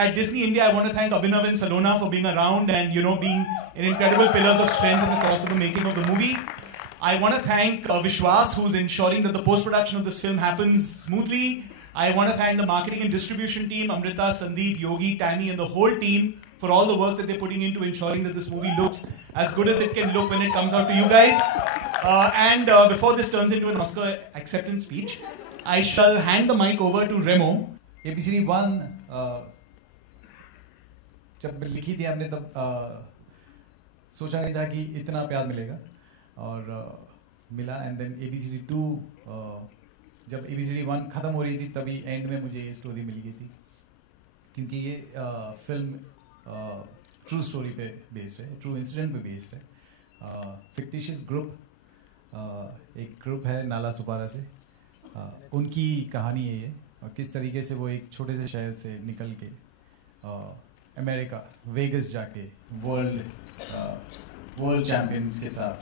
at Disney India, I want to thank Abhinav and Salona for being around and, you know, being incredible pillars of strength in the course of the making of the movie. I want to thank Vishwas, who's ensuring that the post-production of this film happens smoothly. I want to thank the marketing and distribution team, Amrita, Sandeep, Yogi, Tammy, and the whole team for all the work that they're putting into ensuring that this movie looks as good as it can look when it comes out to you guys. Before this turns into an Oscar acceptance speech, I shall hand the mic over to Remo. ABCD 1 जब लिखी थी हमने तब सोचा नहीं था कि इतना प्यार मिलेगा और मिला. एंड देन ABCD 2 जब ABCD 1 ख़त्म हो रही थी तभी एंड में मुझे ये स्टोरी मिल गई थी, क्योंकि ये फिल्म ट्रू स्टोरी पे बेस्ड है, ट्रू इंसिडेंट पे बेस्ड है. फिक्टिशियस ग्रुप, एक ग्रुप है नाला सुपारा से, उनकी कहानी है ये, और किस तरीके से वो एक छोटे से शहर से निकल के अमेरिका वेगस जाके वर्ल्ड चैम्पियंस के साथ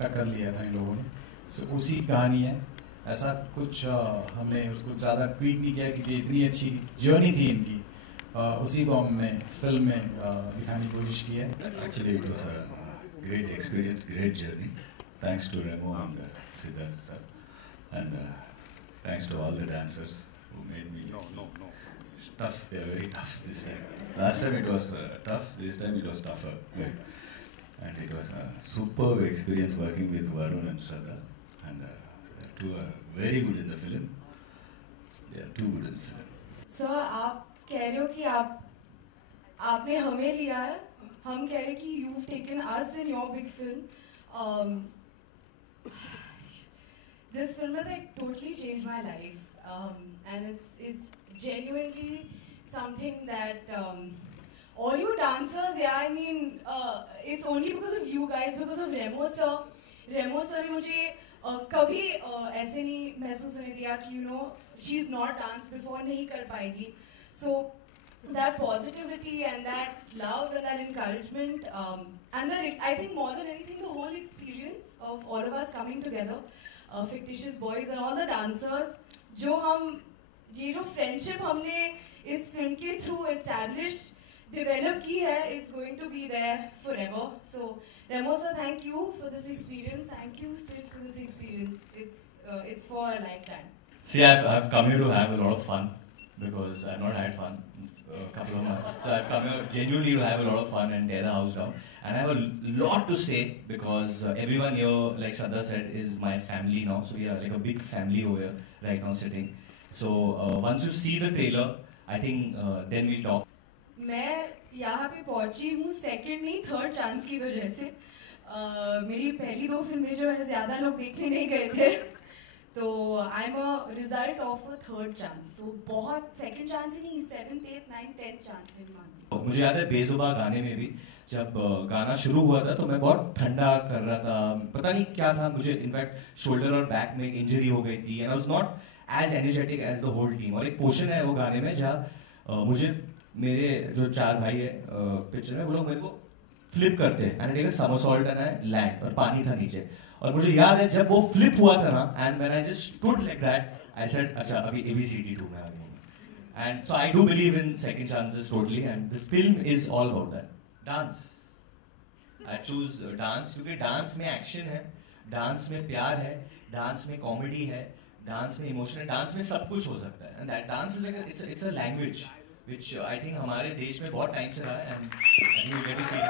टक्कर लिया था इन लोगों ने. सो उसी की कहानी है. ऐसा कुछ हमने उसको ज़्यादा ट्वीट नहीं किया क्योंकि इतनी अच्छी जर्नी थी इनकी, उसी को हमने फिल्म में दिखाने की कोशिश की है. Actually, it was a great experience, great journey. Thanks to Remo and Siddharth sir, and thanks to all the dancers who made me tough. They are very tough this time. Last time it was tough, this time it was tougher. Right? And it was a superb experience working with Varun and Shraddha. And the two are very good in the film. They are too good in the film. Sir, आप कह रहे हो कि आपने हमें लिया है, हम कह रहे कि you've taken us in your big film. This film has like totally changed my life, and it's genuinely something that all you dancers, yeah, I mean, it's only because of you guys, because of Remo sir. Remo sir ने मुझे कभी ऐसे नहीं महसूस होने दिया कि you know she's not danced before, नहीं कर पाएगी. So that positivity and that love and that encouragement, and I think more than anything the whole experience of all of us coming together, fictitious boys and all the dancers, जो हम ये जो friendship हमने इस film के through established develop की है, it's going to be there forever. So Remo sir, thank you for this experience. Thank you Sid for this experience. It's for a lifetime. See, I've come here to have a lot of fun because I've not had fun in a couple of months. So I've come here genuinely to have a lot of fun and tear the house down. And I have a lot to say because everyone here, like Shraddha said, is my family now. So we are like a big family over here right now sitting. So once you see the trailer, I think then we'll talk. मैं यहाँ पे पहुँची हूँ second नहीं third chance की वजह से. मेरी पहली दो फिल्में जो है ज़्यादा लोग देखने नहीं गए थे, तो I am a result of a third chance. So बहुत सेकंड चांस ही नहीं, 7th 8th 9th 10th chance में मानती हूँ. मुझे याद है बेजुबान गाने में भी जब गाना शुरू हुआ था तो मैं बहुत ठंडा कर रहा था, पता नहीं क्या था, मुझे इनफैक्ट शोल्डर और बैक में इंजरी हो गई थी and I was not as energetic as the whole team. और एक पोर्शन है वो गाने में जहाँ मुझे मेरे जो चार भाई है पिक्चर में वो लोग मेरे को फ्लिप करते हैं एंड एक समरसॉल्ट एंड आई लैंड और पानी था नीचे. और मुझे याद है जब वो फ्लिप हुआ था ना and when I just stood like that I said अच्छा अभी ABCD 2 में आ गया. And so I do believe in second chances totally and this film is all about that. Dance, I choose dance क्योंकि dance में action है, dance में प्यार है, डांस में कॉमेडी है, डांस में इमोशन है, डांस में सब कुछ हो सकता है. And that dance is like it's a language which I think हमारे देश में बहुत टाइम से रहा है and I think we get to see it.